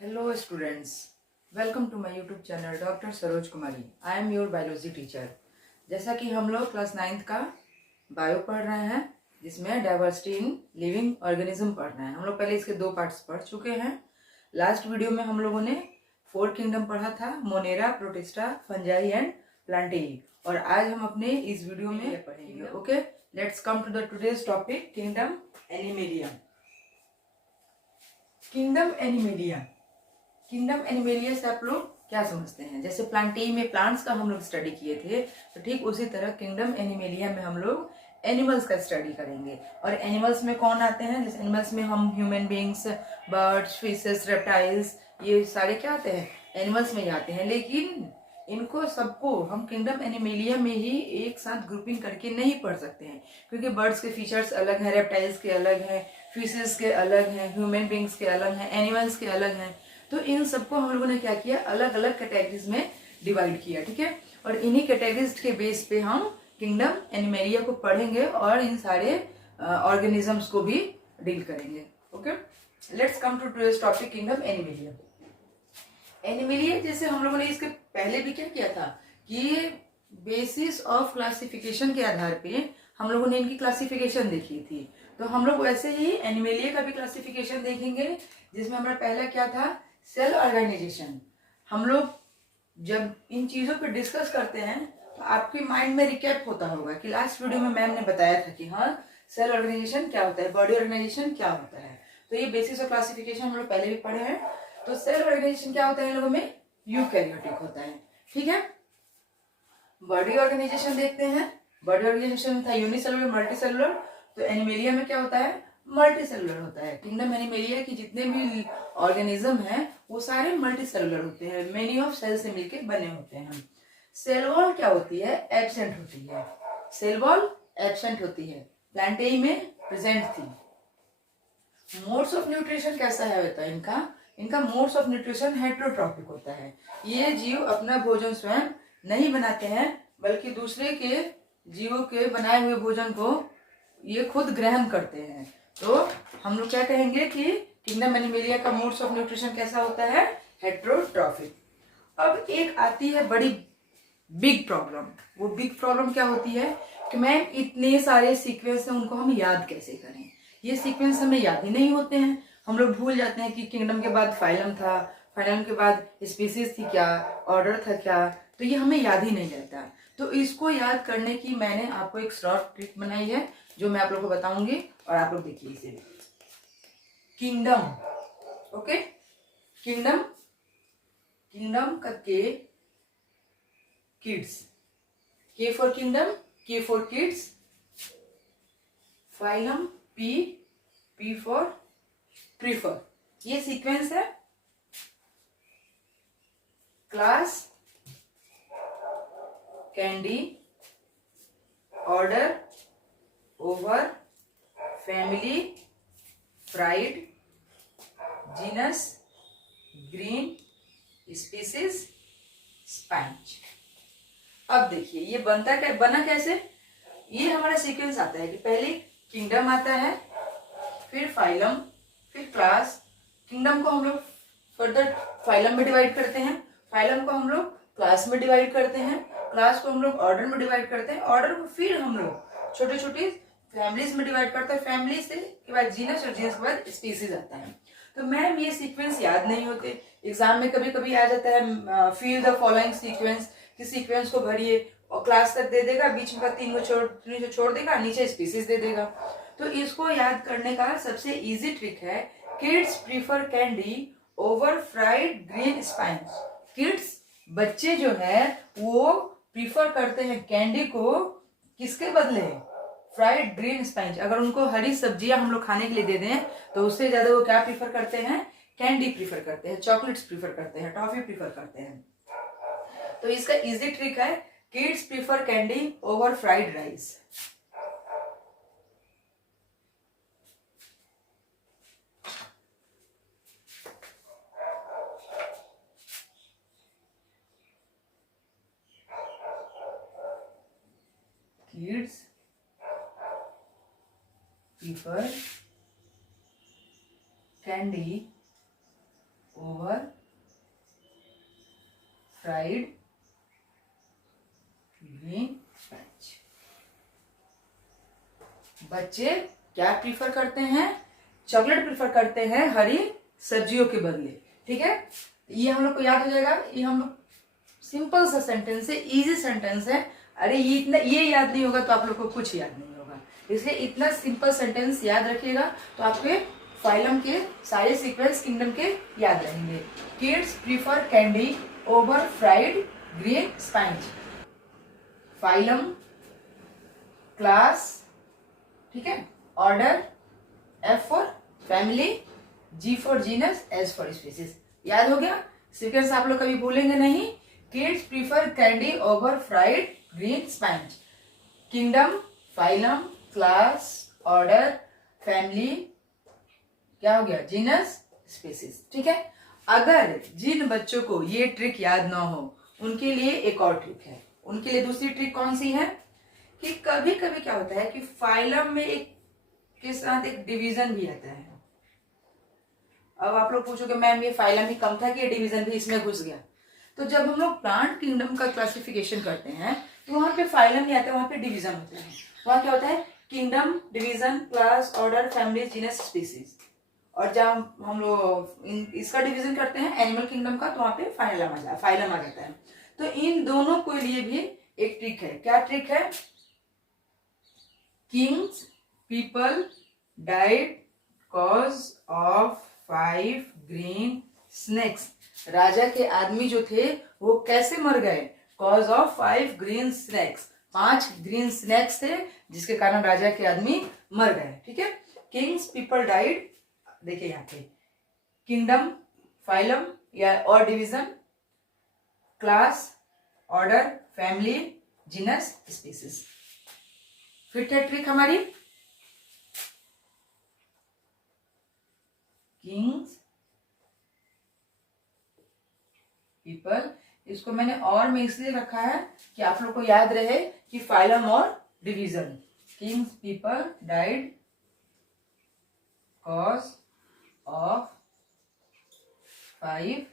Hello students, welcome to my YouTube channel doctor Saroj Kumari. I am your biology teacher. जैसा कि हम लोग class 9th का bio पढ़ रहे हैं, जिसमें डाइवर्सिटी इन लिविंग ऑर्गेनिज्म पढ़ रहे हैं। हम लोग पहले इसके 2 पार्ट्स पढ़ चुके हैं। लास्ट वीडियो में हम लोगों ने 4 किंगडम पढ़ा था, Monera, Protista, fungi and Plantae, और आज हम अपने इस वीडियो में पढ़ेंगे। Okay, let's come to the today's topic, kingdom Animalia. Kingdom Animalia, kingdom Animalia से आप लोग क्या समझते हैं? जैसे प्लांटेई में प्लांट्स का हम लोग स्टडी किए थे, तो ठीक उसी तरह किंगडम एनिमेलिया में हम लोग एनिमल्स का स्टडी करेंगे। और एनिमल्स में कौन आते हैं? जैसे एनिमल्स में हम human beings, birds, fishes, reptiles, ये सारे क्या आते हैं? एनिमल्स में ही आते हैं। लेकिन इनको सबको हम किंगडम एनिमेलिया में ही एक साथ ग्रुपिंग करके नहीं पढ़ सकते हैं, क्योंकि बर्ड्स के फीचर्स अलग हैं, रेप्टाइल्स के अलग हैं, फिशेस के अलग हैं, ह्यूमन बींग्स के अलग हैं, एनिमल्स के अलग हैं। तो इन सबको हम लोगों ने क्या किया? अलग अलग कैटेगरीज में डिवाइड किया, ठीक है। और इन्हीं कैटेगरीज के बेस पे हम किंगडम एनिमेलिया को पढ़ेंगे और इन सारे ऑर्गेनिजम्स को भी डील करेंगे। Okay, let's come to today's topic, kingdom Animalia. Animalia जैसे हम लोगों ने इसके पहले भी क्या किया था कि बेसिस ऑफ क्लासिफिकेशन के आधार पे हम लोगों ने इनकी क्लासिफिकेशन देखी थी। तो हम लोग वैसे ही एनिमेलिया का भी क्लासिफिकेशन देखेंगे, जिसमें हमारा पहला क्या था? Cell organisation. हम लोग जब इन चीजों पर डिस्कस करते हैं तो आपके माइंड में रिकैप होता होगा कि लास्ट वीडियो में मैम ने बताया था कि हाँ, सेल ऑर्गेनाइजेशन क्या होता है, बॉडी ऑर्गेनाइजेशन क्या होता है। तो ये बेसिस ऑफ क्लासिफिकेशन हम लोग पहले भी पढ़े हैं। तो सेल ऑर्गेनाइजेशन क्या होता है इन लोगों में? यूकैरियोटिक होता है, ठीक है। बॉडी ऑर्गेनाइजेशन देखते हैं। बॉडी ऑर्गेनाइजेशन था यूनिसेलुलर, मल्टीसेलुलर। तो एनिमेलिया में क्या होता है? मल्टी सेलुलर होता है। किंगडम एनिमेलिया की जितने भी ऑर्गेनिज्म हैं वो सारे मल्टी सेलुलर होते हैं, मेनी ऑफ सेल से मिलकर बने होते हैं। सेल वॉल क्या होती है? एब्सेंट होती है। सेल वॉल एब्सेंट होती है, प्लांटेई में प्रेजेंट थी। मोड्स ऑफ न्यूट्रिशन कैसा है होता है इनका? इनका मोड्स ऑफ न्यूट्रिशन हेट्रोट्रॉपिक होता है। ये जीव अपना भोजन स्वयं नहीं बनाते हैं, बल्कि दूसरे के जीवों के बनाए हुए भोजन को ये खुद ग्रहण करते हैं। तो हम लोग क्या कहेंगे कि किंगडम एनिमेलिया का मोड्स ऑफ न्यूट्रिशन कैसा होता है? हेट्रोट्रॉफिक। अब एक आती है बड़ी बिग प्रॉब्लम। वो बिग प्रॉब्लम क्या होती है कि मैम इतने सारे सीक्वेंस हैं, उनको हम याद कैसे करें? ये सीक्वेंस हमें याद ही नहीं होते हैं। हम लोग भूल जाते हैं कि किंगडम के बाद फाइलम था, फाइलम के बाद स्पीसीज थी क्या, ऑर्डर था क्या, तो ये हमें याद ही नहीं रहता। तो इसको याद करने की मैंने आपको एक शॉर्ट ट्रिक बनाई है, जो मैं आप लोगों को बताऊंगी, और आप लोग देखिए इसे। किंगडम, ओके, किंगडम, किंगडम का के, किड्स, के फॉर किंगडम, के for kids, phylum P, P for prefer. ये सीक्वेंस है। Class, candy, order, over, family, fried, genus, green, species, sponge. अब देखिए ये बनता क्या, बना कैसे? ये हमारा सीक्वेंस आता है कि पहले किंगडम आता है, फिर फाइलम, फिर क्लास। किंगडम को हम लोग फर्दर फाइलम में डिवाइड करते हैं, फाइलम को हम लोग क्लास में डिवाइड करते हैं, क्लास को हम लोग ऑर्डर में डिवाइड करते हैं, ऑर्डर को फिर हम लोग छोटे छोटे फैमिलीज में डिवाइड करते हैं, फैमिली से के बाद जीनस, और जीनस के बाद स्पीसीज आता है। तो मैम ये सीक्वेंस याद नहीं होते। एग्जाम में कभी कभी आ जाता है फिल द फॉलोइंग सीक्वेंस, कि सीक्वेंस को भरिए, और क्लास तक दे देगा, बीच में 3 को छोड़ देगा, नीचे स्पीसीज दे देगा। तो इसको याद करने का सबसे इजी ट्रिक है, kids prefer candy over fried green spice. Kids, बच्चे जो है वो प्रीफर करते हैं कैंडी को, किसके बदले? Fried green spice. अगर उनको हरी सब्जियां हम लोग खाने के लिए दे दें तो उससे ज्यादा वो क्या प्रीफर करते हैं? कैंडी प्रीफर करते हैं, चॉकलेट्स प्रीफर करते हैं, टॉफी प्रीफर करते हैं। तो इसका इजी ट्रिक है, kids prefer candy over fried rice. Kids prefer candy over fried green spinach. बच्चे क्या प्रीफर करते हैं? चॉकलेट प्रीफर करते हैं हरी सब्जियों के बदले। ठीक है, ये हम लोग को याद हो जाएगा। ये हम लोग सिंपल सा सेंटेंस है, इजी सेंटेंस है। अरे ये इतना ये याद नहीं होगा तो आप लोग को कुछ याद नहीं होगा, इसलिए इतना सिंपल सेंटेंस याद रखिएगा तो आपके फाइलम के सारे सीक्वेंस किंगडम के याद रहेंगे। Kids prefer candy over fried green spinach. Phylum, class, ठीक है, order, F for family, G for genus, S for species. याद हो गया? सीक्वेंस आप लोग कभी भूलेंगे नहीं। Kids prefer candy over fried green spinach. Kingdom, phylum, class, order, family, क्या हो गया? Genus, species. ठीक है, अगर जिन बच्चों को ये ट्रिक याद ना हो उनके लिए एक और ट्रिक है। उनके लिए दूसरी ट्रिक कौन सी है कि कभी कभी क्या होता है कि फाइलम में एक के साथ एक डिवीजन भी आता है। अब आप लोग पूछोगे मैम ये फाइलम ही कम था कि ये डिवीजन भी इसमें घुस गया? तो जब हम लोग प्लांट किंगडम का क्लासिफिकेशन करते हैं तो वहां पे फाइलम नहीं आता, वहां पे डिवीजन होते हैं। वहां क्या होता है? Kingdom, division, class, order, family, genus, species. और जब हम लोग इसका डिवीजन करते हैं एनिमल किंगडम का तो वहां पे फाइलम आ जाता है। तो इन दोनों के लिए भी एक ट्रिक है। क्या ट्रिक है? Kings people died cause of 5 green snakes. राजा के आदमी जो थे वो कैसे मर गए? Cause of 5 green snakes. 5 green snakes थे जिसके कारण राजा के आदमी मर गए। ठीक है, किंग्स पीपल डाइड, देखिए यहाँ पे किंगडम, फाइलम या और division, class, order, family, genus, species. फिर क्या ट्रिक हमारी? किंग्स पीपल, इसको मैंने और में इसलिए रखा है कि आप लोग को याद रहे कि फाइलम और division. Kings people died cause of 5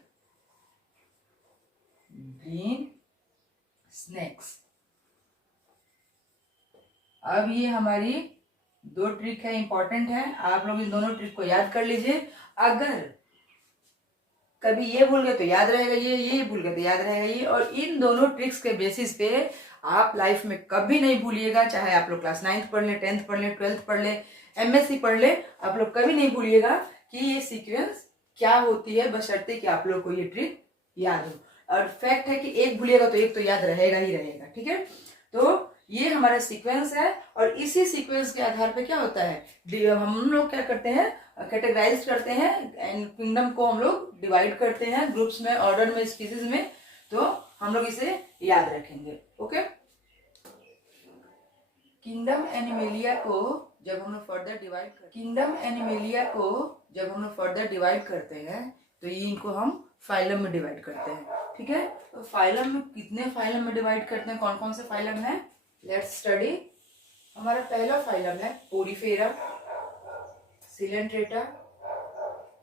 green snakes. अब ये हमारी 2 ट्रिक है, इंपॉर्टेंट है। आप लोग इन दोनों ट्रिक को याद कर लीजिए। अगर कभी ये भूल गए तो याद रहेगा ये भूल गए तो याद रहेगा ये। और इन दोनों ट्रिक्स के बेसिस पे आप लाइफ में कभी नहीं भूलिएगा, चाहे आप लोग क्लास 9th पढ़ ले, 10th पढ़ ले, 12th पढ़ ले, MSc पढ़ ले, आप लोग कभी नहीं भूलिएगा कि ये सीक्वेंस क्या होती है, बशर्ते कि आप लोग को ये ट्रिक याद हो। और फैक्ट है कि एक भूलिएगा तो एक तो याद रहेगा ही रहेगा। ठीक है, तो ये हमारा सीक्वेंस है और इसी सीक्वेंस के आधार पे क्या होता है, हम लोग क्या करते हैं, कैटेगराइज करते हैं एंड किंगडम को हम लोग डिवाइड करते हैं ग्रुप्स में, ऑर्डर में, स्पीसीज में। तो हम लोग इसे याद रखेंगे। ओके, किंगडम एनिमेलिया को जब हम लोग फर्दर डिवाइड करते हैं तो ये इनको हम फाइलम में डिवाइड करते हैं। ठीक है, तो फाइलम में कितने फाइलम में डिवाइड करते हैं, कौन कौन से फाइलम है, लेट्स स्टडी। हमारा पहला फाइलम है Porifera, Coelenterata,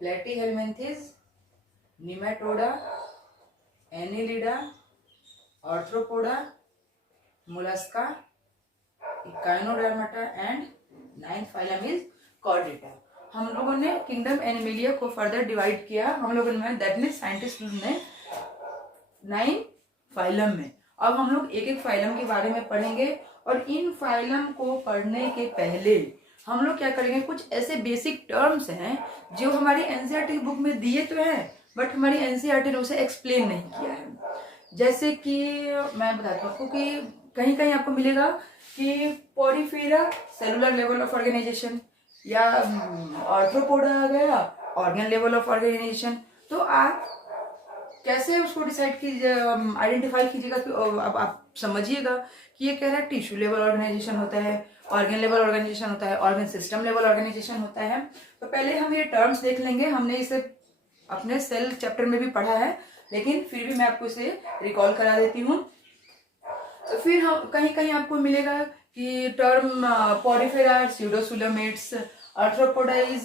Platyhelminthes, Nematoda, Annelida, arthropoda, Mollusca, Echinodermata and 9th phylum is Chordata. हम लोगों ने किंगडम एनिमेलिया को फर्दर डिवाइड किया, हम लोगों ने, दैट मीन्स साइंटिस्ट ने 9 फाइलम में। अब हम लोग एक एक फाइलम के बारे में पढ़ेंगे और इन फाइलम को पढ़ने के पहले हम लोग क्या करेंगे, कुछ ऐसे बेसिक टर्म्स हैं जो हमारी एनसीईआरटी बुक में दिए तो हैं बट हमारी एनसीईआरटी ने उसे एक्सप्लेन नहीं किया है। जैसे कि मैं बताती हूँ आपको कि कहीं कहीं आपको मिलेगा कि Porifera cellular level of organisation, या आर्थ्रोपोडा आ गया ऑर्गन लेवल ऑफ ऑर्गेनाइजेशन। तो आप कैसे उसको डिसाइड कीजिए, आइडेंटिफाई कीजिएगा कि अब आप समझिएगा कि ये कह रहा है टिश्यू लेवल ऑर्गेनाइजेशन होता है, ऑर्गन लेवल ऑर्गेनाइजेशन होता है, ऑर्गन सिस्टम लेवल ऑर्गेनाइजेशन होता है। तो पहले हम ये टर्म्स देख लेंगे, हमने इसे अपने सेल चैप्टर में भी पढ़ा है लेकिन फिर भी मैं आपको इसे रिकॉल करा देती हूँ। तो फिर हम कहीं कहीं आपको मिलेगा कि term Porifera pseudocoelomates, Arthropoda is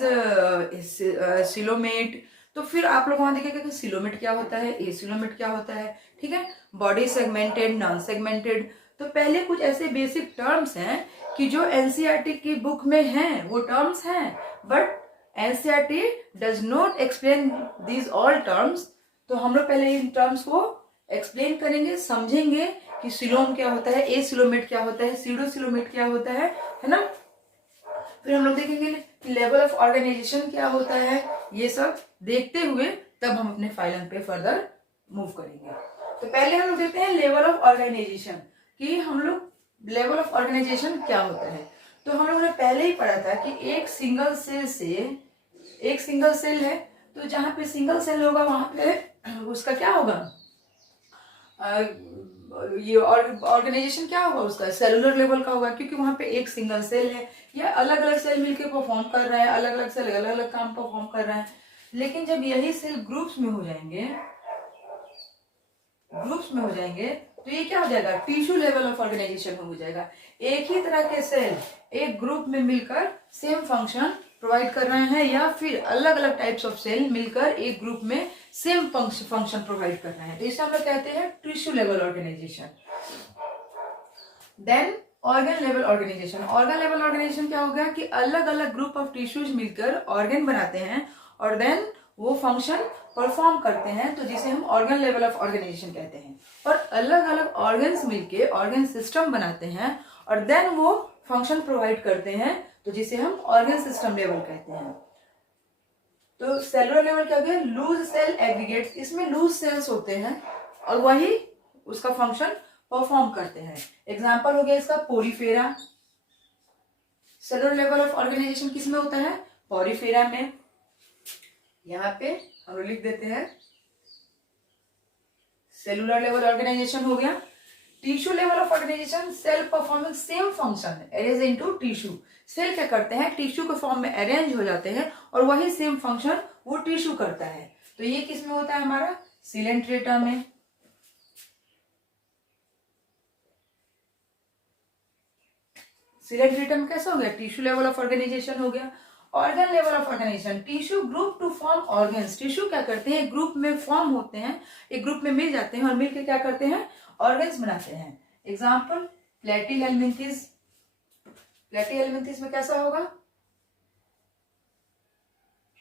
coelomate, तो फिर आप लोग वहां देखेंगे कि सिलोमेट क्या होता है, एसिलोमेट क्या होता है, ठीक है, बॉडी सेगमेंटेड, नॉन सेगमेंटेड। तो पहले कुछ ऐसे बेसिक टर्म्स हैं कि जो एनसीईआरटी की बुक में हैं, वो टर्म्स हैं, but NCERT does not explain these all terms. तो हम लोग पहले इन टर्म्स को एक्सप्लेन करेंगे, समझेंगे कि सिलोम क्या होता है, एसिलोमेट क्या होता है, सीडोसिलोमेट क्या होता है ना। फिर हम लोग देखेंगे कि लेवल ऑफ ऑर्गेनाइजेशन क्या होता है, ये सब देखते हुए तब हम अपने फाइलम पे फर्दर मूव करेंगे। तो पहले हम लोग देखते हैं लेवल ऑफ ऑर्गेनाइजेशन, कि हम लोग लेवल ऑफ ऑर्गेनाइजेशन क्या होता है। तो हम लोगों ने पहले ही पढ़ा था कि एक सिंगल सेल है, तो जहां पे सिंगल सेल होगा वहां पे उसका क्या होगा, ये ऑर्गेनाइजेशन क्या होगा उसका, सेलुलर लेवल का होगा, क्योंकि वहां पे एक सिंगल सेल है, या अलग अलग सेल मिलके परफॉर्म कर रहा है, अलग अलग सेल अलग अलग काम परफॉर्म कर रहा है। लेकिन जब यही सेल ग्रुप्स में हो जाएंगे, तो ये क्या हो जाएगा, टिश्यू लेवल ऑफ ऑर्गेनाइजेशन हो जाएगा। एक ही तरह के सेल एक ग्रुप में मिलकर सेम फंक्शन प्रोवाइड कर रहे हैं, या फिर अलग अलग टाइप्स ऑफ सेल मिलकर एक ग्रुप में सेम फंक्शन प्रोवाइड कर रहे हैं, तो इसे हम लोग कहते हैं tissue level organisation. Then organ level organisation. Organ level organisation क्या हो गया कि अलग अलग ग्रुप ऑफ टिश्यूज मिलकर ऑर्गन बनाते हैं और देन वो फंक्शन परफॉर्म करते हैं, तो जिसे हम ऑर्गन लेवल ऑफ ऑर्गेनाइजेशन कहते हैं। और अलग अलग ऑर्गन्स मिलके ऑर्गन सिस्टम बनाते हैं और देन वो फंक्शन प्रोवाइड करते हैं, तो जिसे हम ऑर्गन सिस्टम लेवल कहते हैं। तो सेलुलर लेवल क्या हो गया, लूज सेल एग्रीगेट्स, इसमें लूज सेल्स होते हैं और वही उसका फंक्शन परफॉर्म करते हैं। एग्जाम्पल हो गया इसका Porifera. Cellular level of organisation किसमें होता है, पोरीफेरा में। यहां पे हम लिख देते हैं सेलुलर लेवल ऑर्गेनाइजेशन हो गया। Tissue level of organisation, cell performing same function arrange into tissue. Cell क्या करते हैं, टिश्यू के फॉर्म में अरेंज हो जाते हैं और वही सेम फंक्शन वो टिश्यू करता है। तो ये किस में होता है हमारा, सिलेंट्रेटा में। सिलेंट्रेटा में कैसा हो गया, टिश्यू लेवल ऑफ ऑर्गेनाइजेशन हो गया। Organ level of organisation, tissue group to form organs. Tissue क्या करते हैं, एक ग्रुप में फॉर्म होते हैं, एक ग्रुप में मिल जाते हैं और मिलकर क्या करते हैं, ऑर्गन्स बनाते हैं। Example Platyhelminthes. प्लेटीहेल्मिन्थेस में कैसा होगा,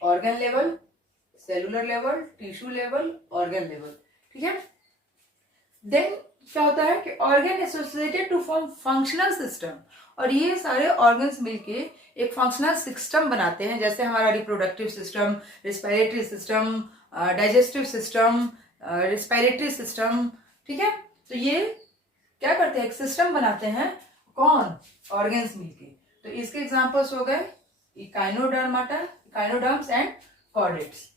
organ level, cellular level, tissue level, organ level, ठीक है। देन क्या होता है कि organ associated to form functional system, और ये सारे ऑर्गन्स मिलके एक फंक्शनल सिस्टम बनाते हैं, जैसे हमारा reproductive system, respiratory system, digestive system, respiratory system, ठीक है। तो ये क्या करते हैं, एक सिस्टम बनाते हैं, कौन, ऑर्गन्स मिलके। तो इसके एग्जांपल्स हो गए इकाइनोडर्माटा, इकाइनोडर्म्स एंड कॉर्डेट्स।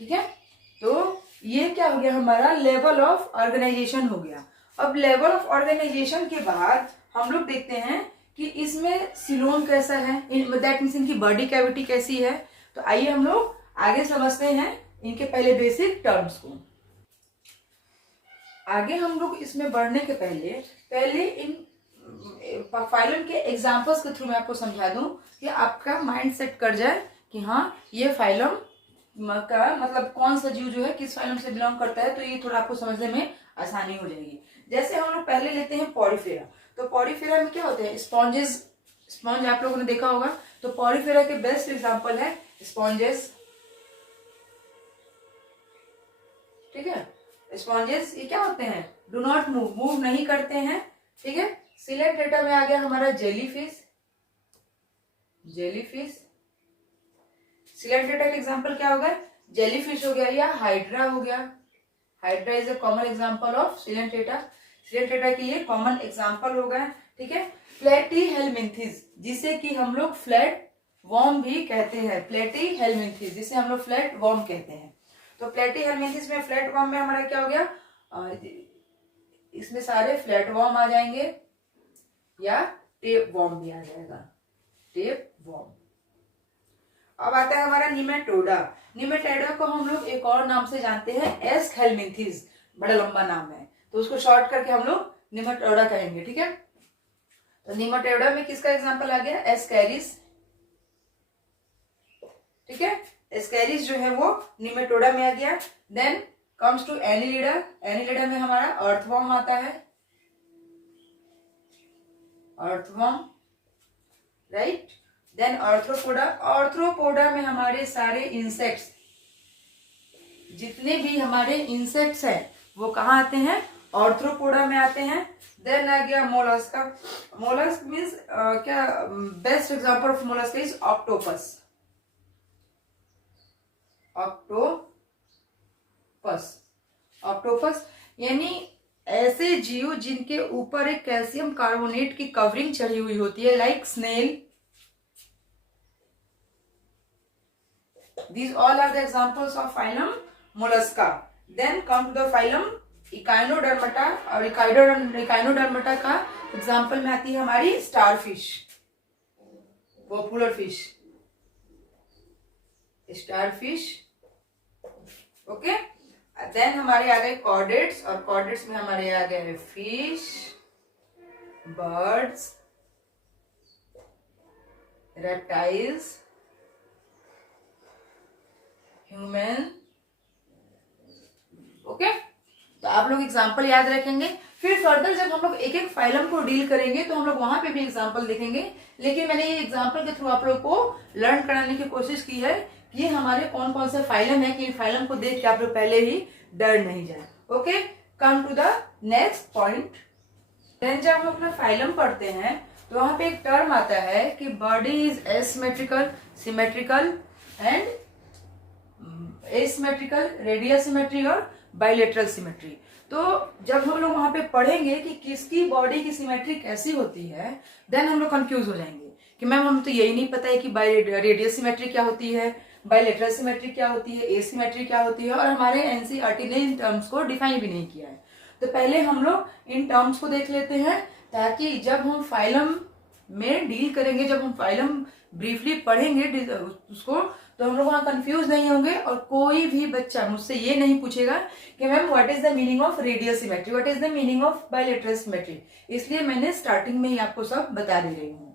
ठीक है, तो ये क्या हो गया हमारा, लेवल ऑफ ऑर्गेनाइजेशन हो गया। अब लेवल ऑफ ऑर्गेनाइजेशन के बाद हम लोग देखते हैं कि इसमें सिलोम कैसा है, दैट मीन्स इनकी बॉडी कैविटी कैसी है। तो आइए हम लोग आगे समझते हैं इनके पहले बेसिक टर्म्स को। आगे हम लोग इसमें बढ़ने के पहले इन फाइलम के एग्जांपल्स के थ्रू मैं आपको समझा दूं कि आपका माइंड सेट कर जाए कि हाँ ये फाइलम का मतलब कौन सा जीव जो है किस फाइलम से बिलोंग करता है, तो ये थोड़ा आपको समझने में आसानी हो जाएगी। जैसे हम लोग पहले लेते हैं पॉरीफेरा। तो पॉरीफेरा में क्या होते हैं, स्पॉन्जेस। स्पॉन्ज आप लोगों ने देखा होगा, तो पॉरीफेरा के बेस्ट एग्जांपल है स्पॉन्जेस, ठीक है। स्पॉन्जेस ये क्या होते हैं, डू नॉट मूव, मूव नहीं करते हैं, ठीक है। सिलेंट्रेटा में आ गया हमारा जेलीफिश। जेलीफिश, सिलेंट्रेटा का एग्जांपल क्या होगा, जेलीफिश हो गया या हाइड्रा हो गया। Hydra is a common example of Coelenterata. Coelenterata के लिए कॉमन एग्जांपल होगा, ठीक है। प्लेटीहेल्मिन्थेस, जिसे कि हम लोग फ्लैट वॉर्म भी कहते हैं। प्लेटीहेल्मिन्थेस जिसे हम लोग फ्लैट वॉर्म कहते हैं। तो प्लेटीहेल्मिन्थेस में, फ्लैट वॉर्म में हमारा क्या हो गया, इसमें सारे फ्लैट वॉर्म आ जाएंगे या टेप वॉर्म भी आ जाएगा, टेप वॉर्म। अब आता है हमारा निमेटोडा। निमेटोडा को हम लोग एक और नाम से जानते हैं, एस्केल्मिन्थेस, बड़ा लंबा नाम है, तो उसको शॉर्ट करके हम लोग निमेटोडा कहेंगे, ठीक है। तो निमेटोडा में किसका एग्जांपल आ गया? एस्कैरिस, ठीक है। एस्कैरिस जो है वो निमेटोडा में आ गया। Then comes to Annelida, Annelida में हमारा अर्थवर्म आता है, earthworm, right. Then Arthropoda, Arthropoda में हमारे सारे इंसेक्ट्स, जितने भी हमारे इंसेक्ट्स हैं वो कहाँ आते हैं? आर्थ्रोपोडा में आते हैं। देन आ गया मोलस्का, मोलस्क मीन्स क्या, best example of mollusc is octopus, octopus, octopus यानी ऐसे जीव जिनके ऊपर एक कैल्शियम कार्बोनेट की कवरिंग चढ़ी हुई होती है, like snail. These all are the examples of phylum Mollusca. Then come to the phylum Echinodermata, और Echinodermata का एग्जाम्पल में आती है हमारी starfish, popular fish, starfish, okay. Then हमारे आ गए कॉर्डेट्स, और कॉर्डेट्स में हमारे आ गए fish, birds, reptiles, human, okay. तो आप लोग एग्जाम्पल याद रखेंगे। फिर फर्दर जब हम लोग एक एक फाइलम को डील करेंगे तो हम लोग वहां पे भी एग्जाम्पल देखेंगे, लेकिन मैंने ये एग्जाम्पल के थ्रू आप लोग को लर्न कराने की कोशिश की है कि ये हमारे कौन कौन से फाइलम है, कि इन फाइलम को देख के आप लोग पहले ही डर नहीं जाए, okay. Come to the next point. Then जब हम लोग अपना फाइलम पढ़ते हैं तो वहां पे एक टर्म आता है कि body is asymmetrical, symmetrical and asymmetrical, radial symmetry और बाइलेटरल सिमेट्री। तो जब हम लोग वहां पे पढ़ेंगे कि किसकी बॉडी की सिमेट्री कैसी होती है, देन हम लोग कंफ्यूज हो जाएंगे कि मैम हम तो यही नहीं पता है कि रेडियल सिमेट्री क्या होती है, बाइलेटरल सिमेट्री क्या होती है, एसिमेट्री क्या होती है, और हमारे एनसीईआरटी ने इन टर्म्स को डिफाइन भी नहीं किया है। तो पहले हम लोग इन टर्म्स को देख लेते हैं, ताकि जब हम फाइलम में डील करेंगे, जब हम फाइलम ब्रीफली पढ़ेंगे उसको, तो हम लोग वहां कंफ्यूज नहीं होंगे, और कोई भी बच्चा मुझसे ये नहीं पूछेगा कि ma'am what is the meaning of radial symmetry, what is the meaning of bilateral symmetry. इसलिए मैंने स्टार्टिंग में ही आपको सब बता दे रही हूँ।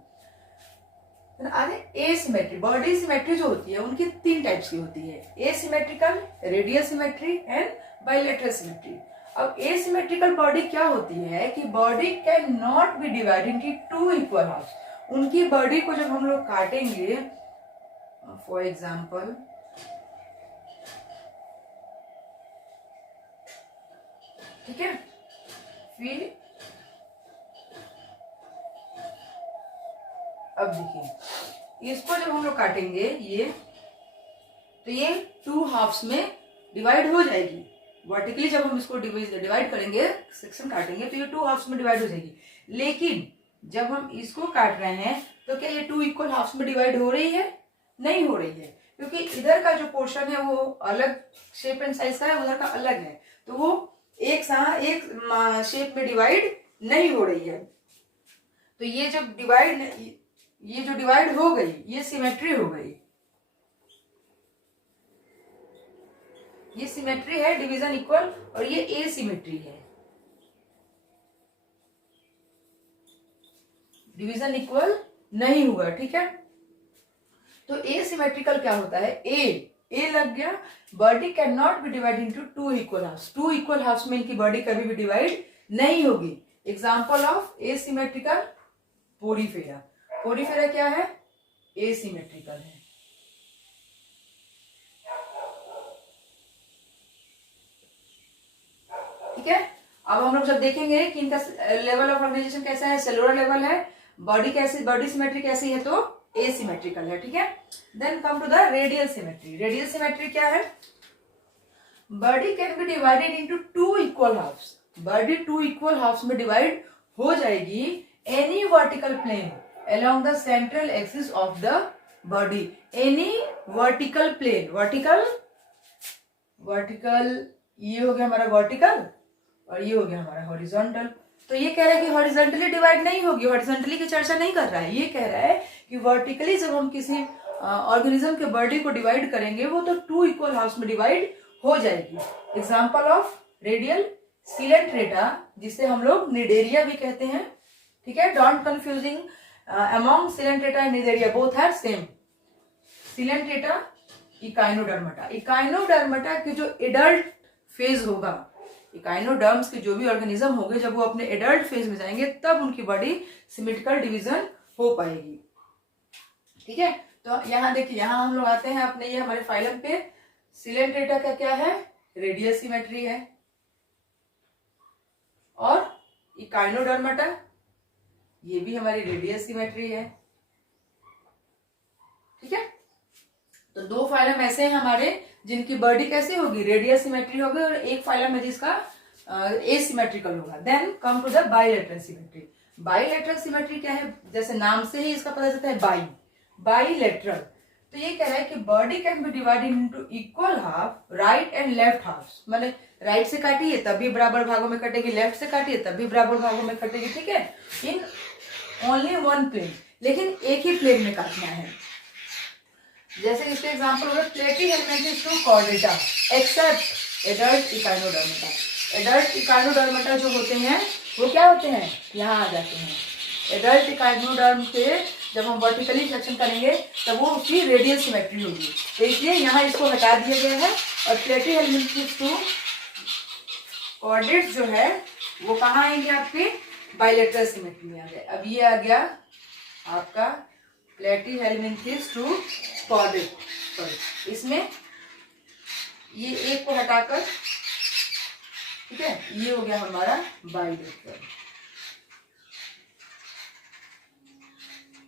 आगे एसिमेट्री, बॉडी सिमेट्री जो होती है उनकी 3 टाइप्स की होती है, asymmetrical, radial symmetry and bilateral symmetry. अब एसिमेट्रिकल बॉडी क्या होती है कि body can not be divided into 2 equal halves. उनकी बॉडी को जब हम लोग काटेंगे, फॉर एग्जाम्पल ठीक है, फिर अब देखिए इसको जब हम लोग काटेंगे ये, तो ये 2 हाफ्स में डिवाइड हो जाएगी। वर्टिकली जब हम इसको डिवाइड करेंगे, सेक्शन काटेंगे, तो ये 2 हाफ्स में डिवाइड हो जाएगी। लेकिन जब हम इसको काट रहे हैं तो क्या ये 2 इक्वल हाफ्स में डिवाइड हो रही है? नहीं हो रही है, क्योंकि इधर का जो पोर्शन है वो अलग शेप एंड साइज का है, उधर का अलग है, तो वो एक शेप में डिवाइड नहीं हो रही है। तो ये जो डिवाइड हो गई, ये सिमेट्री हो गई, ये सिमेट्री है, डिवीजन इक्वल, और ये एसिमेट्री है, डिवीजन इक्वल नहीं हुआ, ठीक है। तो एसिमेट्रिकल क्या होता है? ए लग गया, body can not be divide into 2 equal halves. 2 equal halves में इनकी बॉडी कभी भी डिवाइड नहीं होगी। Example of asymmetrical, Porifera. Porifera क्या है? एसिमेट्रिकल है। ठीक है, अब हम लोग जब देखेंगे कि इनका लेवल ऑफ ऑर्गेनाइजेशन कैसा है, सेलुलर लेवल है, बॉडी सिमेट्री कैसी है, तो एसिमेट्रिकल है, ठीक है। Then come to the radial symmetry. Radial symmetry क्या है? Body can be divided into 2 equal halves. Body 2 equal halves में डिवाइड हो जाएगी any vertical plane along the central axis of the body, any vertical plane, vertical ये हो गया हमारा vertical, और ये हो गया हमारा हॉरिजॉन्टल। तो ये कह रहा है कि हॉरिजॉन्टली डिवाइड नहीं होगी, हॉरिजॉन्टली की चर्चा नहीं कर रहा है, ये कह रहा है कि वर्टिकली जब हम किसी ऑर्गेनिज्म के बॉडी को डिवाइड करेंगे वो तो 2 इक्वल हाफ्स में डिवाइड हो जाएगी। एग्जाम्पल ऑफ रेडियल, सिलेंट्रेटा, जिसे हम लोग निडेरिया भी कहते हैं, ठीक है, don't confusing among Coelenterata and Cnidaria, both are same. Coelenterata, Echinodermata. Echinodermata के जो एडल्ट फेज होगा, इकाइनोडर्म्स के जो भी ऑर्गेनिज्म होंगे, जब वो अपने एडल्ट फेज में जाएंगे तब उनकी बॉडी सिमेट्रिकल डिवीजन हो पाएगी। ठीक है, तो यहाँ देखिए, यहाँ हम लोग आते हैं अपने ये हमारे फाइलम पे। सिलेंट्रेटा का क्या है, रेडियल सिमेट्री है, और इकाइनोडर्माटा ये भी हमारी रेडियल सिमेट्री है। ठीक है, तो दो फाइलम ऐसे हैं हमारे जिनकी बॉडी कैसे होगी, रेडियल सिमेट्री होगी, और एक फाइलम है जिसका एसिमेट्रिकल होगा। Then come to the bilateral symmetry. Bilateral symmetry क्या है, जैसे नाम से ही इसका पता चलता है बाइलेटरल। तो ये कह रहा है कि body can be divided into equal half, right and left half. मतलब राइट से काटिए तब भी बराबर भागों में कटेगी, लेफ्ट से काटिए तब भी बराबर भागों में कटेगी। ठीक है, इन ओनली वन प्लेन, लेकिन एक ही प्लेन में काटना है। जैसे इसके एग्जांपल हो गए Platyhelminthes to Chordata except adult Echinodermata. Adult Echinodermata जो होते हैं वो क्या होते हैं, यहाँ आ जाते हैं। एडल्ट इकाइनोडर्म से जब हम वर्टिकली सेक्शन करेंगे तब वो उसकी रेडियल सिमेट्री होगी, तो इसलिए यहाँ इसको हटा दिया गया है। और प्लेटी हेलमेंथिस टू कॉर्डेट्स जो है वो कहाँ आएंगे, आपके बाइलेटरल सिमेट्री में आ गए। अब ये आ गया आपका प्लेटी हेलमेंथिस टू कॉर्डेट। इसमें ये एक को हटाकर, ठीक है, ये हो गया हमारा बाइलेटरल।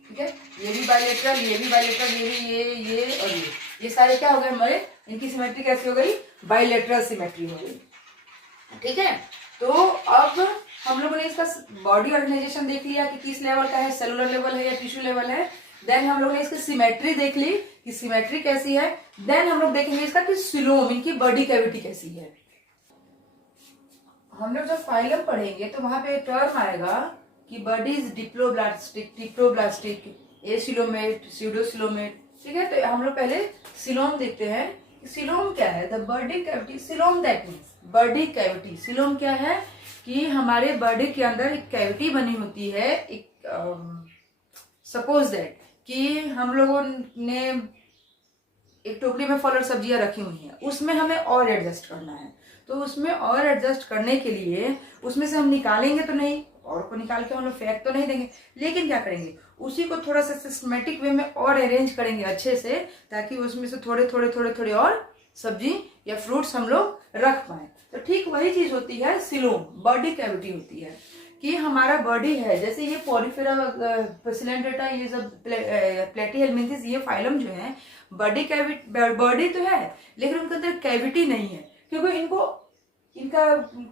ठीक है, ये भी बाइलेटरल, ये भी बाइलेटरल, ये भी, ये और ये सारे क्या हो गए हमारे, इनकी सिमेट्री कैसी हो गई, बाइलेटरल सिमेट्री हो गई। ठीक है, तो अब हम लोगों ने इसका बॉडी ऑर्गेनाइजेशन देख लिया कि किस लेवल का है, सेलुलर लेवल है या टिश्यू लेवल है। देन हम लोग ने इसकी सिमेट्री देख ली कि सिमेट्री कैसी है। देन हम लोग देखेंगे इसका कि सिलोम, इनकी बॉडी कैविटी कैसी है। हम लोग जब फाइलम पढ़ेंगे तो वहां पे टर्म आएगा कि body is diploblastic, diploblastic, acoelomate, pseudocoelomate. ठीक है, तो हम लोग पहले सिलोम देखते हैं। सिलोम क्या है, the body cavity. Coelom that means body cavity. Coelom क्या है कि हमारे बॉडी के अंदर एक कैविटी बनी होती है। एक सपोज दैट कि हम लोगों ने एक टोकरी में फल और सब्जियां रखी हुई हैं, उसमें हमें और एडजस्ट करना है। तो उसमें और एडजस्ट करने के लिए उसमें से हम निकालेंगे तो नहीं, और को निकाल के हम लोग फेंक तो नहीं देंगे, लेकिन क्या करेंगे, उसी को थोड़ा सा सिस्टमेटिक वे में और अरेंज करेंगे अच्छे से, ताकि उसमें से थोड़े थोड़े थोड़े थोड़े और सब्जी या फ्रूट्स हम लोग रख पाए। तो ठीक वही चीज होती है सिलोम, बॉडी कैविटी होती है कि हमारा बॉडी है। जैसे ये पॉलीफेरा सिलेंट्रेटा, ये सब प्लेटी हेलमिंथिस, ये फाइलम जो है बॉडी कैविटी, बॉडी तो है लेकिन उनके अंदर कैविटी नहीं है, क्योंकि इनका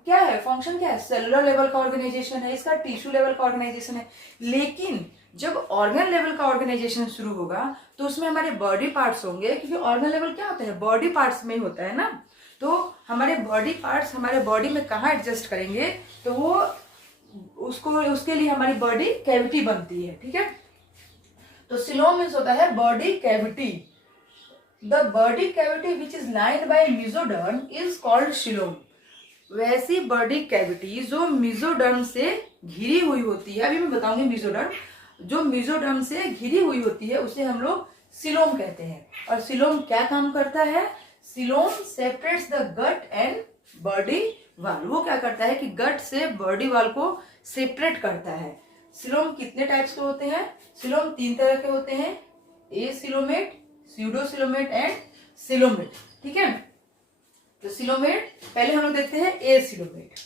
क्या है, फंक्शन क्या है, सेलुलर लेवल का ऑर्गेनाइजेशन है, इसका टिश्यू लेवल का ऑर्गेनाइजेशन है। लेकिन जब ऑर्गन लेवल का ऑर्गेनाइजेशन शुरू होगा तो उसमें हमारे बॉडी पार्ट्स होंगे, क्योंकि ऑर्गन लेवल क्या होता है, बॉडी पार्ट्स में ही होता है ना। तो हमारे बॉडी पार्ट्स हमारे बॉडी में कहाँ एडजस्ट करेंगे, तो वो उसके लिए हमारी बॉडी कैविटी बनती है। ठीक है, तो सिलोम मीन्स होता है body cavity. The body cavity which is lined by mesoderm is called coelom. वैसी बॉडी कैविटी जो मेसोडर्म से घिरी हुई होती है, अभी मैं बताऊंगी मेसोडर्म, जो मेसोडर्म से घिरी हुई होती है उसे हम लोग सिलोम कहते हैं। और सिलोम क्या काम करता है, coelom separates the gut and body wall. वो क्या करता है कि गट से बॉडी वाल को सेपरेट करता है। सिलोम कितने टाइप्स के होते हैं, सिलोम 3 तरह के होते हैं, एसिलोमेट, स्यूडोसिलोमेट एंड सिलोमेट। ठीक है, तो सिलोमेट पहले हम लोग देखते हैं एसिलोमेट।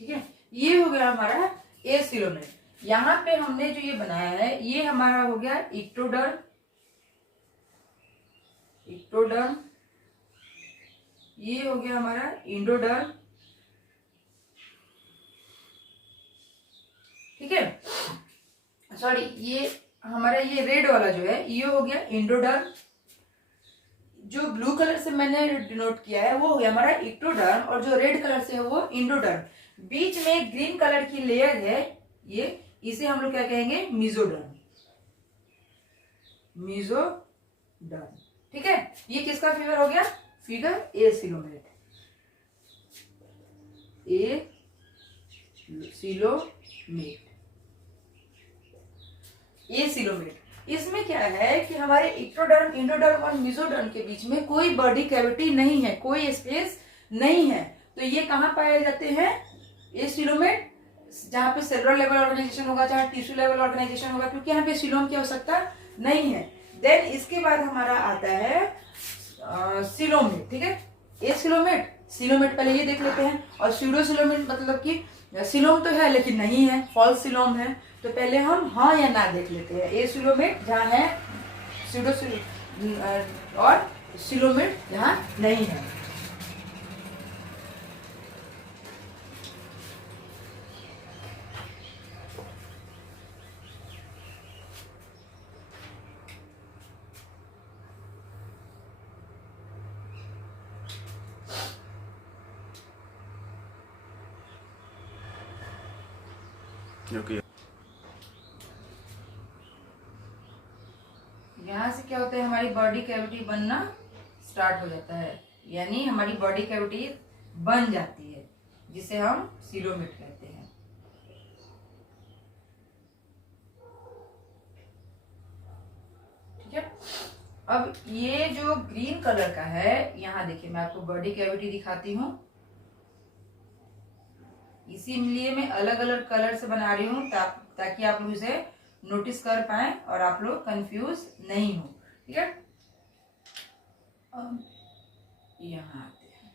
ठीक है, ये हो गया हमारा एसिलोमेट। यहाँ पे हमने जो ये बनाया है ये हमारा हो गया इक्टोडर्म, इक्टोडर्म, ये हो गया हमारा इंडोडर्म, ठीक है। सॉरी, ये हमारा ये रेड वाला जो है ये हो गया इंडोडर्म, जो ब्लू कलर से मैंने डिनोट किया है वो हो गया हमारा इक्टोडर्म, और जो रेड कलर से है वो इंडोडर्म। बीच में ग्रीन कलर की लेयर है ये, इसे हम लोग क्या कहेंगे, मेसोडर्म, मेसोडर्म, ठीक है। ये किसका फिगर हो गया, फिगर एसिलोमेट, एसिलोमेट, एसिलोमेट। इसमें क्या है कि हमारे इक्टोडर्म, इंडोडर्म और मेसोडर्म के बीच में कोई बॉडी कैविटी नहीं है, कोई स्पेस नहीं है, तो ये कहाँ पाए जाते हैं, एसिलोमेट, जहाँ पे सेलुलर लेवल ऑर्गेनाइजेशन होगा, जहाँ टिश्यू लेवल ऑर्गेनाइजेशन होगा, क्योंकि यहाँ पे सिलोम की आवश्यकता नहीं है। देन इसके बाद हमारा आता है सिलोमेट, ठीक है। एसिलोमेट, सिलोमेट पहले ये देख लेते हैं, और स्यूडोसिलोमेट मतलब कि सिलोम तो है लेकिन नहीं है, फॉल्स सिलोम है, तो पहले हम हाँ या ना देख लेते हैं। एसिलोमेट जहाँ है, स्यूडोसिलोम और सिलोमेट जहाँ नहीं है। Okay. यहाँ से क्या होता है, हमारी बॉडी कैविटी बनना स्टार्ट हो जाता है, यानी हमारी बॉडी कैविटी बन जाती है, जिसे हम सिलोमेट कहते हैं। ठीक है, अब ये जो ग्रीन कलर का है, यहाँ देखिए मैं आपको बॉडी कैविटी दिखाती हूँ, इसीलिए मैं अलग अलग कलर से बना रही हूँ ताकि आप लोग इसे नोटिस कर पाए और आप लोग कंफ्यूज नहीं हो, ठीक है। अब यहाँ आते हैं,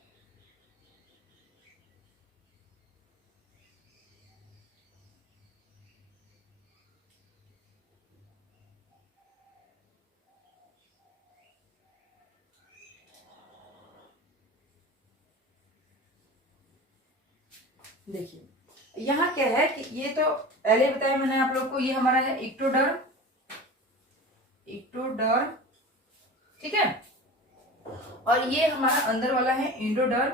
देखिए यहाँ क्या है कि ये तो पहले बताया मैंने आप लोग को, ये हमारा है इक्टोडर्म, इक्टोडर्म, ठीक है, और ये हमारा अंदर वाला है इंडोडर्म,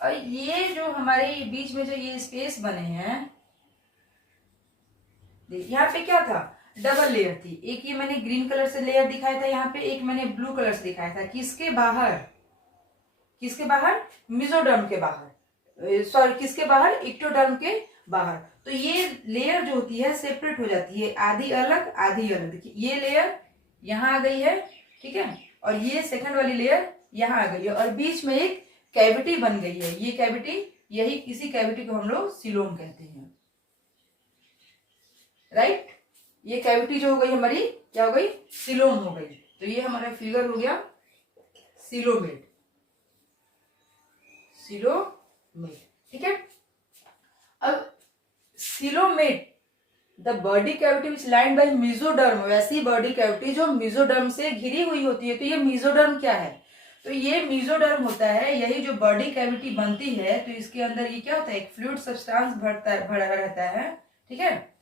और ये जो हमारे बीच में जो ये स्पेस बने हैं, यहाँ पे क्या था, डबल लेयर थी, एक ये मैंने ग्रीन कलर से लेयर दिखाया था यहाँ पे, एक मैंने ब्लू कलर से दिखाया था, किसके बाहर, किसके बाहर, मेसोडर्म के बाहर, सॉरी किसके बाहर, इक्टोडर्म के बाहर। तो ये लेयर जो होती है सेपरेट हो जाती है, आधी अलग आधी अलग। देखिए ये लेयर यहाँ आ गई है, ठीक है, और ये सेकंड वाली लेयर यहाँ आ गई है, और बीच में एक कैविटी बन गई है, ये कैविटी, यही इसी कैविटी को हम लोग सिलोम कहते हैं, राइट। ये कैविटी जो हो गई हमारी क्या हो गई, सिलोम हो गई। तो ये हमारा फिगर हो गया सिलोमेट, सिलोमेट, ठीक है। अब coelomate, the body cavity which lined by mesoderm, वैसी बॉडी कैविटी जो मेसोडर्म से घिरी हुई होती है। तो ये मेसोडर्म क्या है, तो ये मेसोडर्म होता है, यही जो बॉडी कैविटी बनती है, तो इसके अंदर ये क्या होता है, एक फ्लूइड सब्सटेंस भरा रहता है, ठीक है।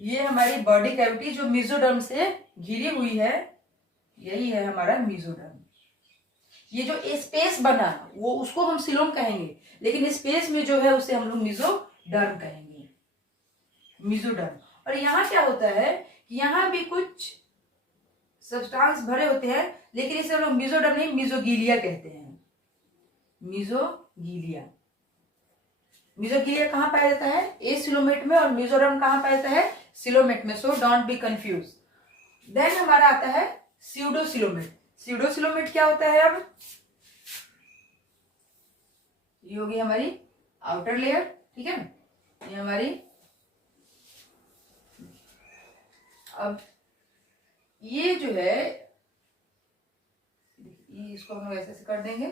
ये हमारी बॉडी कैविटी जो मेसोडर्म से घिरी हुई है, यही है हमारा मेसोडर्म। ये जो स्पेस बना वो उसको हम सिलोम कहेंगे, लेकिन स्पेस में जो है उसे हम लोग मेसोडर्म कहेंगे, मेसोडर्म। और यहाँ क्या होता है कि यहाँ भी कुछ सब्सटेंस भरे होते हैं, लेकिन इसे हम लोग मेसोडर्म नहीं मेसोगिलिया कहते हैं, मेसोगिलिया। मेसोगिलिया कहाँ पाया जाता है, एसिलोमेट में, और मेसोडर्म कहाँ पाया जाता है, सिलोमेट में, so don't be confuse. Then हमारा आता है स्यूडोसिलोमेट। स्यूडोसिलोमेट क्या होता है, अब ये होगी हमारी आउटर लेयर, ठीक है, ये हमारी, अब ये जो है ये इसको हम लोग ऐसे ऐसे कर देंगे,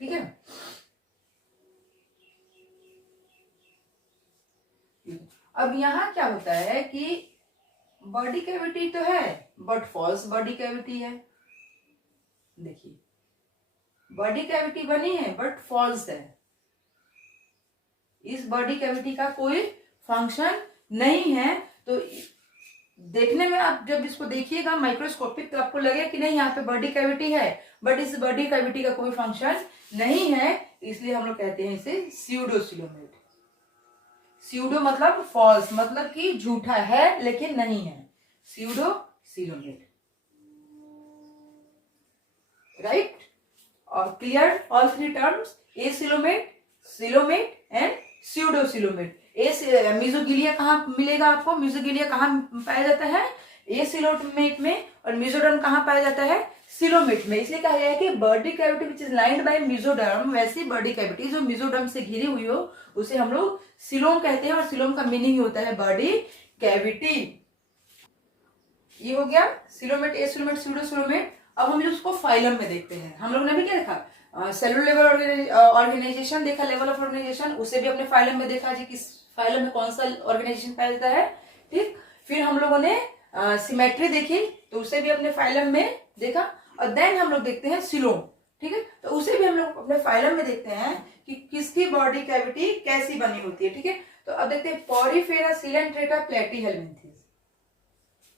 ठीक है। अब यहाँ क्या होता है कि बॉडी कैविटी तो है बट फॉल्स बॉडी कैविटी है। देखिए बॉडी कैविटी बनी है बट फॉल्स है। इस बॉडी कैविटी का कोई फंक्शन नहीं है। तो देखने में आप जब इसको देखिएगा माइक्रोस्कोपिक तो आपको लगेगा कि नहीं यहाँ पे बॉडी कैविटी है, बट इस बॉडी कैविटी का कोई फंक्शन नहीं है, इसलिए हम लोग कहते हैं इसे स्यूडोसिलोमेट। स्यूडो मतलब फॉल्स, मतलब कि झूठा है लेकिन नहीं है, स्यूडोसिलोमेट, राइट। और clear all three terms, acoelomate, coelomate and pseudocoelomate. Mesoglea कहाँ मिलेगा आपको? मीजोगिलिया कहाँ पाया जाता है? एसिलोमेट में। और मीजोडर्म कहाँ पाया जाता है? सिलोमेट में। इसलिए कहा गया है कि body cavity which is lined by mesoderm, वैसी बॉडी कैविटी जो मीजोडर्म से घिरी हुई हो उसे हम लोग सिलोम कहते हैं। और सिलोम का मीनिंग होता है बॉडी कैविटी। ये हो गया सिलोमेट, एसिलोमेट, स्यूडोसिलोमेट। अब हम उसको फाइलम में देखते हैं। हम लोग ने भी क्या देखा? सेलुलर लेवल ऑर्गेनाइजेशन देखा, लेवल ऑफ ऑर्गेनाइजेशन, उसे भी अपने फाइलम में देखा जी किस फाइलम में कौन सा ऑर्गेनाइजेशन पाया जाता है, ठीक। फिर हम लोगों ने सिमेट्री देखी तो उसे भी अपने फाइलम में देखा। और देन हम लोग देखते हैं सिलोम, ठीक है, तो उसे भी हम लोग अपने फाइलम में देखते हैं कि किसकी बॉडी कैविटी कैसी बनी होती है, ठीक है। तो अब देखते हैं पॉरीफेरा, सिलेंट्रेटा, प्लेटीहेलमिन्थेस,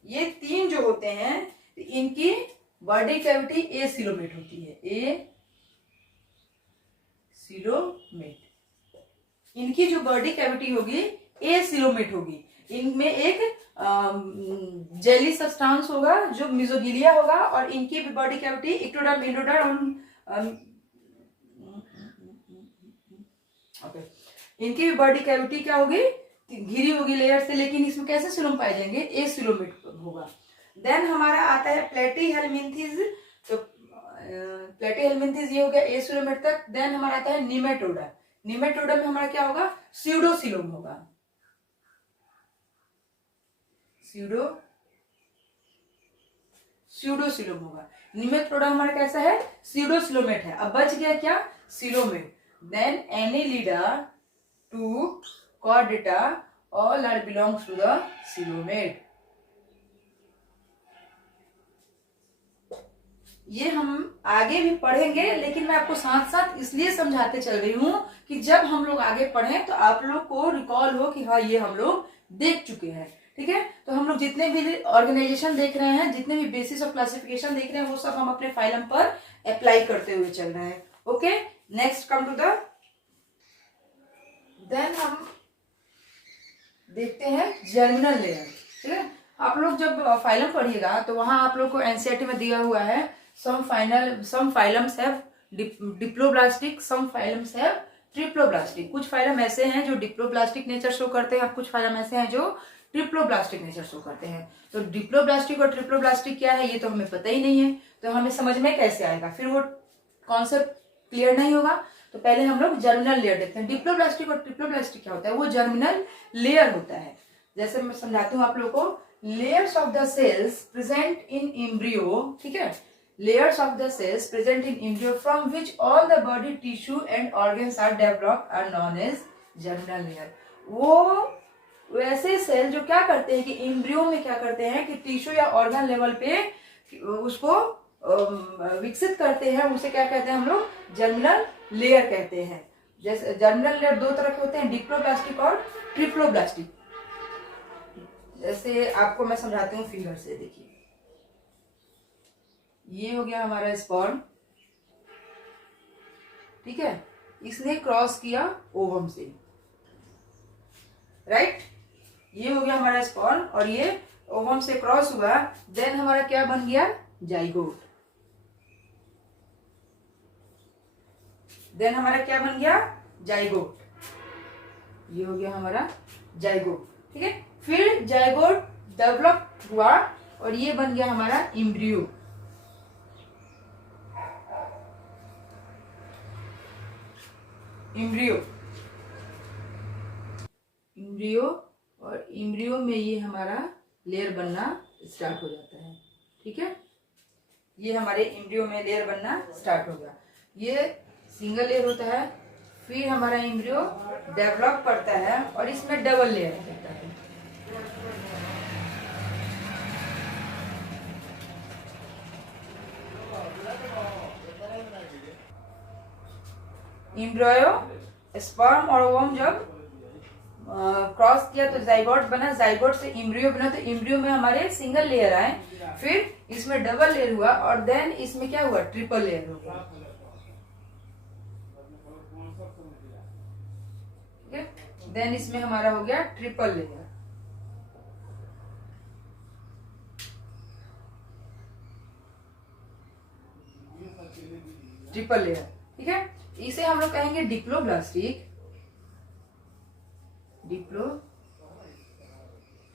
ये तीन जो होते हैं इनकी बॉडी कैविटी एसिलोमेट होती है, एसिलोमेट। इनकी जो बॉडी कैविटी होगी एसिलोमेट होगी। इनमें एक जेली सब्सटेंस होगा जो मिजोगिलिया होगा, और इनकी भी बॉडी कैविटी इक्टोडर्म, इंडोडर्म, इनकी भी बॉडी कैविटी क्या होगी? घिरी होगी लेयर से, लेकिन इसमें कैसे सिलोम पाए जाएंगे? एसिलोमेट होगा। देन हमारा आता है प्लेटीहेलमिन्थेस। तो प्लेटीहेलमिन्थेस ये हो गया एसिलोमेट तक। देन हमारा आता है निमेटोडा। निमेटोडा में हमारा क्या होगा? स्यूडोसिलोम होगा, स्यूडोसिलोम होगा। निमेटोडा हमारा कैसा है? स्यूडोसिलोमेट है। अब बच गया क्या? Coelomate. Then Annelida to Chordata all are belongs to the coelomate. ये हम आगे भी पढ़ेंगे, लेकिन मैं आपको साथ साथ इसलिए समझाते चल रही हूं कि जब हम लोग आगे पढ़ें तो आप लोग को रिकॉल हो कि हाँ ये हम लोग देख चुके हैं, ठीक है। तो हम लोग जितने भी ऑर्गेनाइजेशन देख रहे हैं, जितने भी बेसिस ऑफ क्लासिफिकेशन देख रहे हैं, वो सब हम अपने फाइलम पर अप्लाई करते हुए चल रहे हैं। Okay, next come to the, then हम देखते हैं जर्मिनल लेयर, ठीक है। आप लोग जब फाइलम पढ़िएगा तो वहां आप लोग को एनसीईआरटी में दिया हुआ है some phylums have diploblastic, some phylums have triploblastic. कुछ फाइलम ऐसे हैं जो डिप्लोब्लास्टिक नेचर शो करते हैं, कुछ फाइलम ऐसे हैं जो ट्रिप्लोब्लास्टिक नेचर शो करते हैं। तो डिप्लोब्लास्टिक और ट्रिप्लोब्लास्टिक क्या है ये तो हमें पता ही नहीं है, तो हमें समझ में कैसे आएगा? फिर वो कॉन्सेप्ट क्लियर नहीं होगा। तो पहले हम लोग जर्मिनल लेयर देखते हैं। डिप्लोब्लास्टिक और ट्रिप्लोब्लास्टिक क्या होता है? वो जर्मिनल लेयर होता है। जैसे मैं समझाती हूँ आप लोग को, layers of the cells present in embryo, ठीक है, layers of the cells present in embryo from which all the body tissue and organs are developed are known as germinal layer। वो वैसे सेल जो क्या करते हैं कि एम्ब्रियो में क्या करते हैं कि टिश्यू या ऑर्गन लेवल पे उसको विकसित करते हैं, उसे क्या कहते हैं हम लोग? जर्मिनल लेयर कहते हैं। जैसे जर्मिनल लेयर दो तरह के होते हैं, डिप्लोब्लास्टिक और ट्रिप्लोब्लास्टिक। जैसे आपको मैं समझाती हूँ फिंगर से, देखिए ये हो गया हमारा स्पर्म, ठीक है, इसने क्रॉस किया ओवम से, राइट। ये हो गया हमारा स्पर्म और ये ओवम से क्रॉस हुआ। देन हमारा क्या बन गया? जाइगोट। देन हमारा क्या बन गया? जाइगोट। ये हो गया हमारा जाइगोट, ठीक है। फिर जाइगोट डेवलप हुआ और ये बन गया हमारा एम्ब्रियो। एम्ब्रियो और एम्ब्रियो में ये हमारा लेयर बनना स्टार्ट हो जाता है, ठीक है। ये हमारे एम्ब्रियो में लेयर बनना स्टार्ट हो गया। ये सिंगल लेयर होता है, फिर हमारा एम्ब्रियो डेवलप करता है और इसमें डबल लेयर होता है। एम्ब्रियो स्पर्म और ओवम जब क्रॉस किया तो जाइगोट बना, जाइगोट से एम्ब्रियो बना, तो एम्ब्रियो में हमारे सिंगल लेयर आए, फिर इसमें डबल लेयर हुआ और देन इसमें क्या हुआ, ट्रिपल लेयर हो गया। देन इसमें हमारा हो गया ट्रिपल लेयर। ट्रिपल लेयर, ठीक है। इसे हम लोग कहेंगे डिप्लोब्लास्टिक, डिप्लो,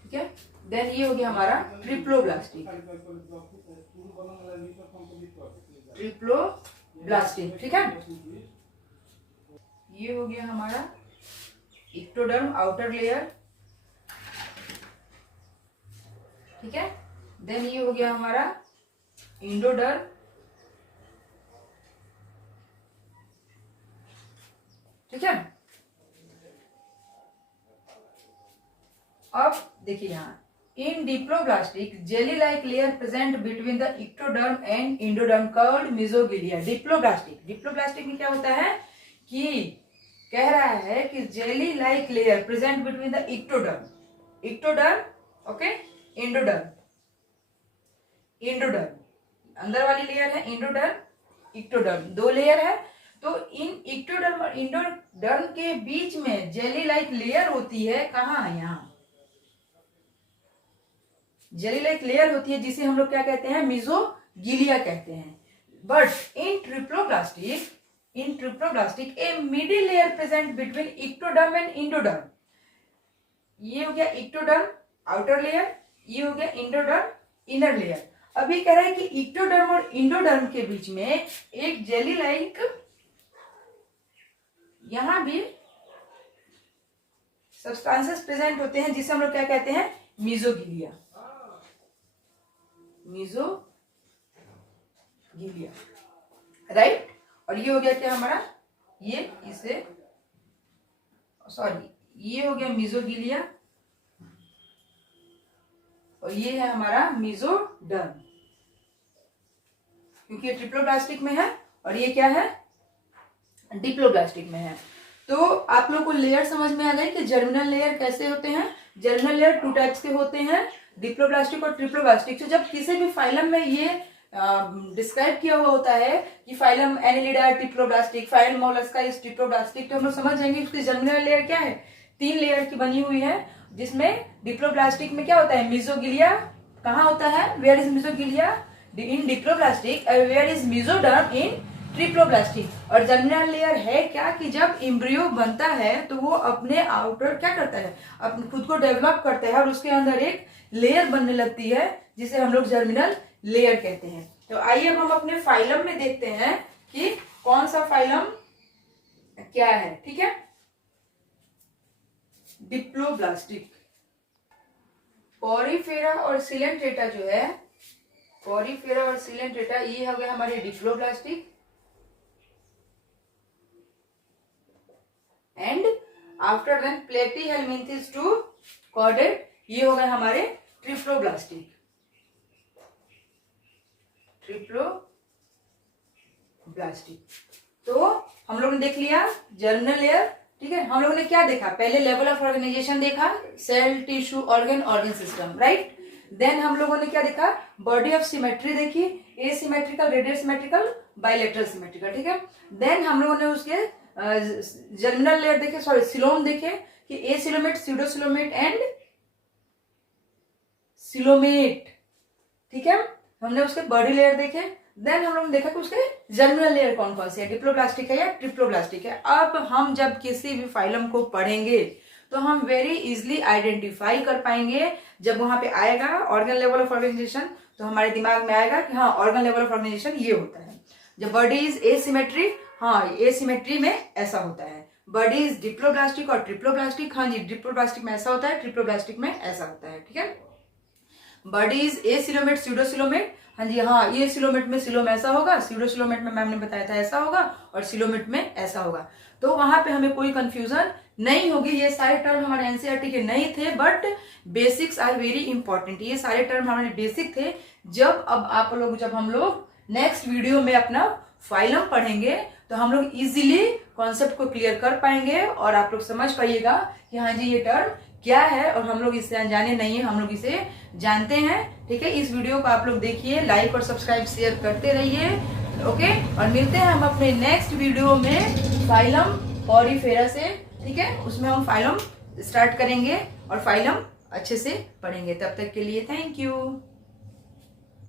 ठीक है। देन ये हो गया हमारा ट्रिप्लोब्लास्टिक, ट्रिप्लोब्लास्टिक, ठीक है। ये हो गया हमारा इक्टोडर्म आउटर लेयर, ठीक है। देन ये हो गया हमारा इंडोडर्म, ठीक है। अब देखिए यहाँ इन diploblastic jelly like layer present between the ectoderm and endoderm called mesoglea. Diploblastic, diploblastic में क्या होता है कि कह रहा है कि jelly like layer present between the ectoderm, ectoderm, okay, endoderm, endoderm अंदर वाली लेयर है, इंडोडर्म, इक्टोडर्म, दो लेयर है। तो इन इक्टोडर्म और इंडोडर्म के बीच में जेली लाइक लेयर होती है, कहाँ है, यहाँ जेली लाइक लेयर होती है, जिसे हम लोग क्या कहते हैं, मेसोगिलिया कहते हैं। But in triploblastic, in triploblastic a middle layer present between ectoderm and endoderm. ये हो गया इक्टोडर्म आउटर लेयर, ये हो गया इंडोडर्म इनर लेयर। अभी कह रहा है कि इक्टोडर्म और इंडोडर्म के बीच में एक जेली लाइक, यहां भी सब्सटेंसेस प्रेजेंट होते हैं, जिसे हम लोग क्या कहते हैं, मेसोगिलिया, मेसोगिलिया, राइट। और ये हो गया क्या हमारा, ये इसे, सॉरी, ये हो गया मेसोगिलिया और ये है हमारा मेसोडर्म, क्योंकि ये ट्रिप्लोब्लास्टिक में है और ये क्या है, डिप्लोब्लास्टिक में है। तो आप लोग को लेयर समझ में आ गई कि जर्मिनल लेयर कैसे होते हैं। जर्मिनल लेयर टू टाइप्स के होते हैं, डिप्लोब्लास्टिक और ट्रिप्लोब्लास्टिक। तो जब किसी भी फाइलम में ये डिस्क्राइब किया हुआ होता है कि phylum Annelida triploblastic, phylum Mollusca is triploblastic, तो हम लोग समझ जाएंगे उसकी जर्मिनल लेयर क्या है, 3 लेयर की बनी हुई है। जिसमें डिप्लोब्लास्टिक में क्या होता है, मेसोगिलिया कहाँ होता है, where is mesoglea in diploblastic, where is mesoderm in triploblastic. और जर्मिनल लेयर है क्या कि जब एम्ब्रियो बनता है तो वो अपने आउटर क्या करता है, अपने खुद को डेवलप करता है और उसके अंदर एक लेयर बनने लगती है, जिसे हम लोग जर्मिनल लेयर कहते हैं। तो आइए अब हम अपने फाइलम में देखते हैं कि कौन सा फाइलम क्या है, ठीक है। डिप्लोब्लास्टिक, पॉरीफेरा और सिलेंट्रेटा जो है, पॉरीफेरा और सिलेंट्रेटा, ये हो गया हमारे diploblastic. And after then Platyhelminthes to chordate, ये हो गए हमारे ट्रिप्लोब्लास्टिक, ट्रिप्लोब्लास्टिक। तो हम लोग ने देख लिया जर्मिनल लेयर, ठीक है। हम लोगों ने क्या देखा, पहले लेवल ऑफ ऑर्गेनाइजेशन देखा, cell, tissue, organ, organ system, right. Then हम लोगों ने क्या देखा, बॉडी ऑफ सिमेट्री देखी, asymmetrical, radial symmetrical, bilateral symmetrical, ठीक है। देन हम लोगों ने उसके जर्मिनल लेयर देखे, सॉरी सिलोम देखे कि एसिलोमेट, स्यूडोसिलोमेट एंड सिलोमेट, ठीक है। हमने उसके बॉडी लेयर देखे। देन हम लोग ने देखा कि उसके जर्मिनल लेयर कौन कौन से है, डिप्लोब्लास्टिक है या ट्रिप्लोब्लास्टिक है। अब हम जब किसी भी फाइलम को पढ़ेंगे तो हम वेरी इजिली आइडेंटिफाई कर पाएंगे। जब वहां पे आएगा ऑर्गन लेवल ऑफ ऑर्गेनाइजेशन, तो हमारे दिमाग में आएगा कि हाँ ऑर्गन लेवल ऑफ ऑर्गेनाइजेशन ये होता है। जब बॉडी इज एसिमेट्री, हाँ एसिमेट्री में ऐसा होता है। बॉडी इज डिप्लोब्लास्टिक और ट्रिप्लोब्लास्टिक, हाँ जी डिप्लोब्लास्टिक में ऐसा होता है, ट्रिप्लोब्लास्टिक में ऐसा होता है, ठीक है। Body is a coelomate pseudocoelomate. हाँ जी, हाँ, ये सिलोमेट में सिलोम ऐसा होगा, स्यूडोसिलोमेट में मैम ने बताया था ऐसा होगा, और सिलोमेट में ऐसा होगा। तो वहां पे हमें कोई कंफ्यूजन नहीं होगी। ये सारे टर्म हमारे एनसीईआरटी के नहीं थे, but basics are very important. ये सारे टर्म हमारे बेसिक थे। जब हम लोग नेक्स्ट वीडियो में अपना फाइलम पढ़ेंगे तो हम लोग इजीली कॉन्सेप्ट को क्लियर कर पाएंगे और आप लोग समझ पाइएगा कि हाँ जी ये टर्म क्या है, और हम लोग इससे अनजाने नहीं है, हम लोग इसे जानते हैं। ठीक है, इस वीडियो को आप लोग देखिए, लाइक और सब्सक्राइब शेयर करते रहिए। ओके, और मिलते हैं हम अपने नेक्स्ट वीडियो में फाइलम पॉरीफेरा से। ठीक है, उसमें हम फाइलम स्टार्ट करेंगे और फाइलम अच्छे से पढ़ेंगे। तब तक के लिए थैंक यू।